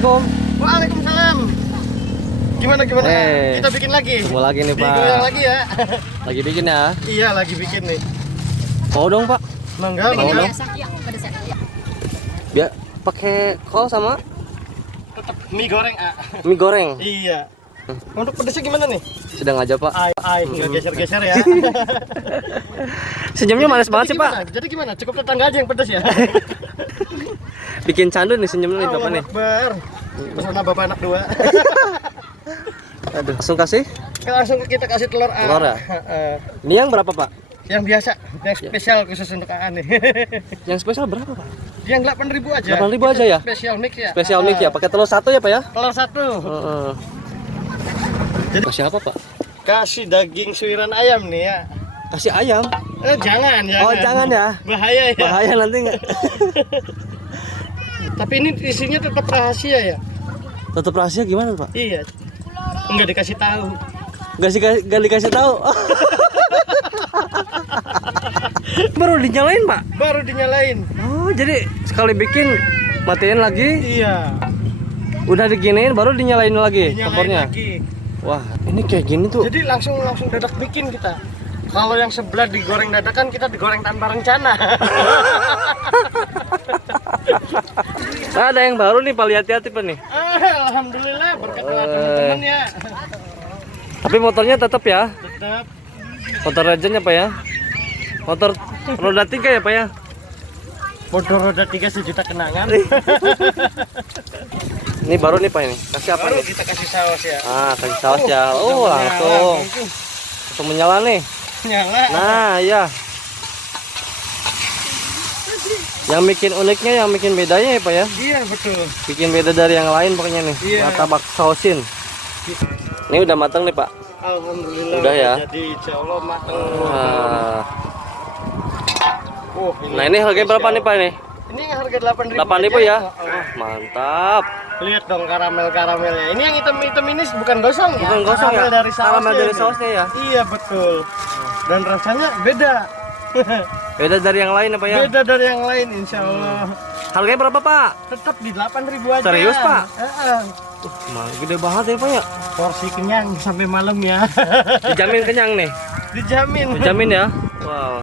Assalamualaikum. Waalaikumsalam. Gimana? Kita bikin lagi. Ketemu lagi nih, Pak. Digoyang lagi ya. Lagi bikin ya? Iya, lagi bikin nih. Mau dong, Pak. Mangga. Biar pakai kol sama Tetap mie goreng, ah. mie goreng. Iya. Untuk pedesnya gimana nih? Sedang aja, Pak. Nggak geser-geser ya. Senyumnya manis banget sih, Pak. Jadi gimana? Cukup tetangga aja yang pedes ya. Bikin candu nih senyumnya nih, Bapak nih. Akbar. Pesona bapak anak dua. Aduh, langsung kasih. Langsung kita kasih telur. Telur ya? Ini yang berapa, Pak? Yang biasa, yang spesial khusus untuk AA nih. Yang spesial berapa, Pak? Yang 8.000 aja. 8.000 aja ya? Spesial mix ya. Spesial mix ya, pakai telur satu ya, Pak ya? Telur satu. Jadi kasih apa, Pak? Kasih daging suiran ayam nih ya. Kasih ayam. Jangan. Oh, jangan ya. Bahaya ya. Bahaya nanti nggak. Tapi ini isinya tetap rahasia ya. Tetap rahasia gimana, Pak? Iya. Enggak dikasih tahu. Nggak dikasih tahu. Baru dinyalain, Pak? Baru dinyalain. Oh, jadi sekali bikin matiin lagi. Iya. Udah diginiin baru dinyalain lagi Dinyalain kompornya. lagi. Wah, ini kayak gini tuh. Jadi langsung dadak bikin kita. Kalau yang sebelah digoreng dadakan, kita digoreng tanpa rencana. Nah, ada yang baru nih, Pak. Hati-hati, Pak nih. Alhamdulillah berkat doa teman-teman ya. Tapi motornya tetap ya. Tetap. Motor Legend ya, Pak ya. Motor roda 3 ya, Pak ya. Motor roda 3 sejuta kenangan. Ini baru nih, Pak ini. Kasih apa Baru nih? kita kasih saus ya. Kasih saus ya. Udah Langsung menyala nih. Nyala. Nah, ya. Yang bikin uniknya, yang bikin bedanya ya, Pak ya. Iya, betul. Bikin beda dari yang lain pokoknya nih. Iya. Martabak sausin. Ini udah matang nih, Pak. Alhamdulillah. Udah ya. Jadi insya Allah mateng. Nah, Nah, ini harganya berapa nih, Pak ini? Ini harga 8.000. 8.000 aja. ya. Oh. Mantap. Lihat dong karamel-karamelnya. Ini yang hitam-hitam ini bukan gosong ya. Bukan gosong ya. Karamel dari sausnya. Karamel dari ini. sausnya ya. Iya, betul. Dan rasanya beda. Beda dari yang lain apa ya? Beda dari yang lain insya Allah. Harganya berapa, Pak? Tetap di 8.000 aja. Serius, Pak? Heeh. Gede banget ya, Pak ya. Porsi kenyang sampai malam ya. Dijamin kenyang nih. Dijamin. Dijamin ya. Wow.